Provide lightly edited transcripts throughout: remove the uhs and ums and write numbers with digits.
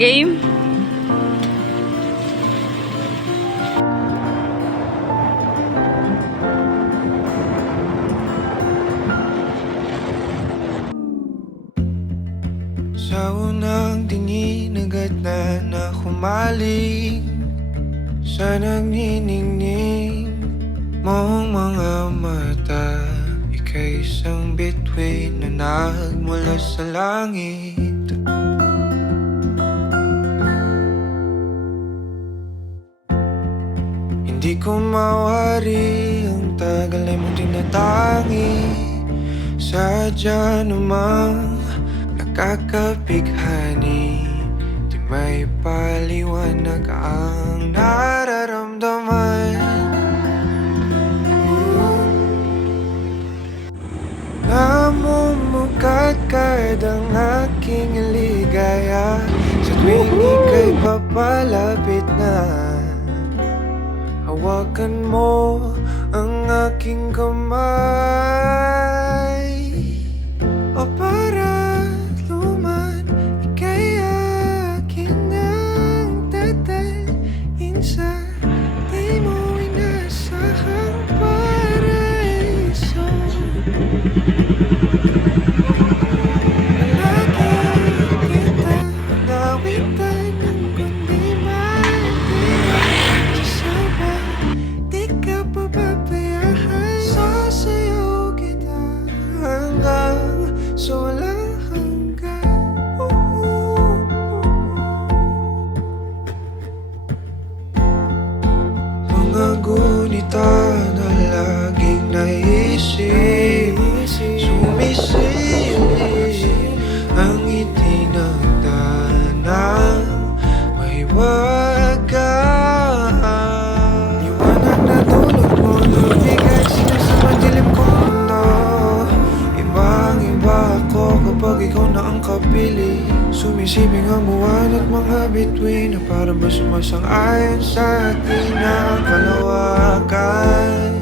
Game? Sa unang tingin agad na humaling sa nagniningning mong mga mata. Ika'y isang bituin na nagmula sa langit. Hindi ko mawari ang tagal ay mong tinatangi. Sadya namang nakakapighani, di may paliwanag ang nararamdaman. Namumukadkad ang aking ligaya sa tuwing ika'y papalapit na. Hawakan mo ang aking kamay, o para luman, ika'y akin ang tatalin sa di mo inasahang paraiso. Palagi kita nawitan ng kundi mati sa sawa, di ka pababayaan. Sasayaw kita hanggang sa walang hanggan. Mga gunita na laging naisip, sumisilip ang itinagdanang mahiwagaan. Liwanag na dulot mo, lumigay sila sa madilim kong mundo. Ibang-iba ako kapag ikaw na ang kapiling. Sumisibing ang buwan at mga bituin na para ba sumasang-ayon sa ating kalawakan.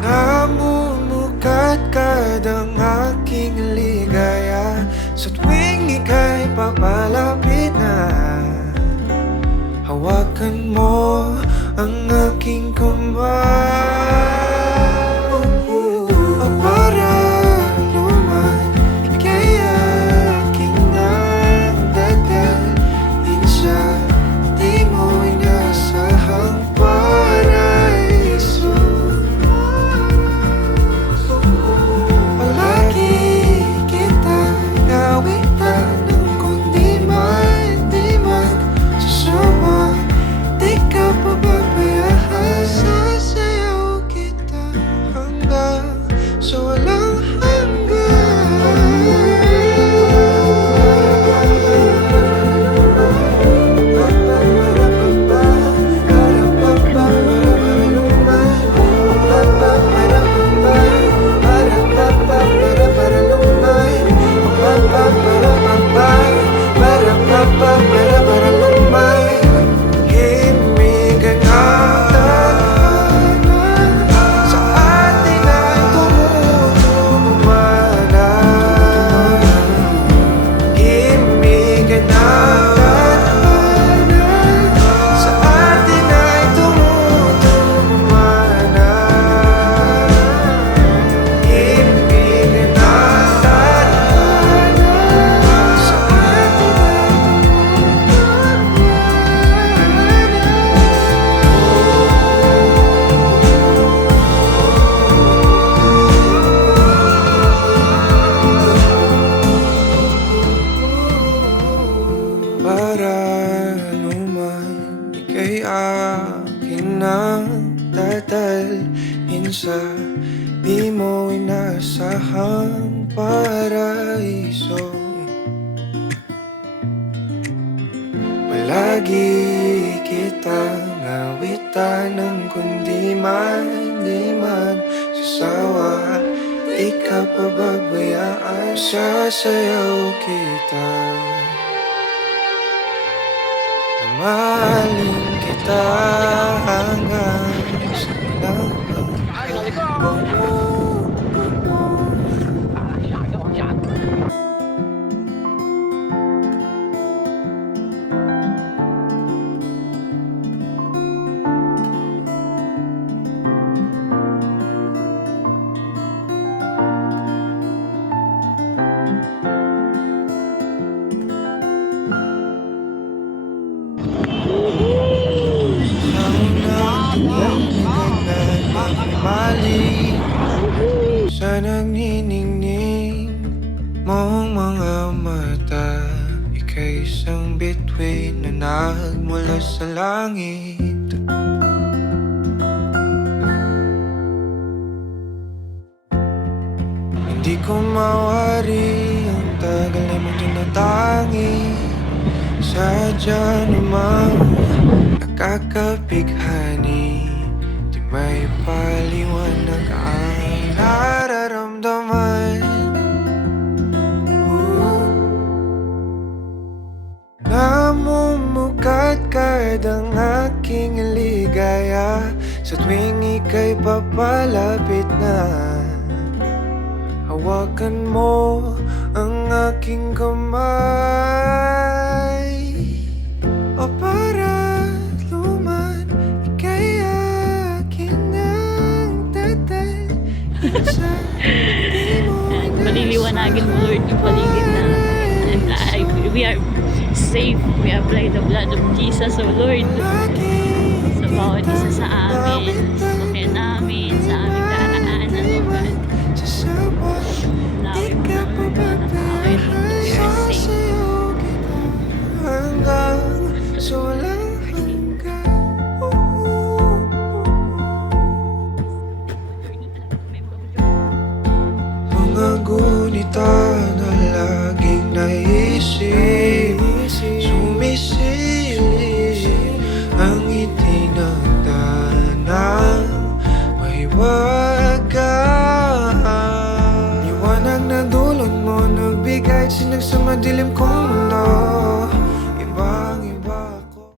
Namumukadkad ang aking ligaya sa tuwing ika'y papalapit na. Hawakan mo ang aking kamay, o para luman, ika'y aking nagdadalhin sa di mo inasahang paraiso. Palagi kita nawitan ng kundi man sa sawa, di ka pababayaan. Sasayaw kita hanggang sa walang himigan natin sa atin ay tumutumana. Himigan natin sa atin ay tumutumana. Himigan natin sa atin para luman, ika'y akin ang tatalhin sa di mo inasahang paraiso. Palagi kitang nawitan ng kundi man, di man sasawa, di ka pababayaan. Sasayaw kita, mamahalin kita hanggang sa walang hanggan. isang bituin na nagmula sa langit. Hindi ko mawari ang tagal na mong tinatangi. Sadya namang nakakapighani, di may paliwanag ang nararamdaman. Namumukadkad ang aking ligaya sa tuwing ika'y papalapit na. Hawakan mo ang aking kamay, o para luman, ika'y akin ng tatal. Sa di mo Maliliwanagin mo, Lord, yung paligid na. And we are safe. We apply the blood of Jesus, O Lord, sa bawat isa sa amin, sa pamilya namin, sa aming daraanan, O God. Lawin mo na, Lord, na nakawin mo. We are safe. hanggang sa walang hanggan. Mga gunita na laging naisip, sumisilip ang itinagdanang mahiwagaan. Liwanag na dulot mo nagbigay sinag sa madilim kong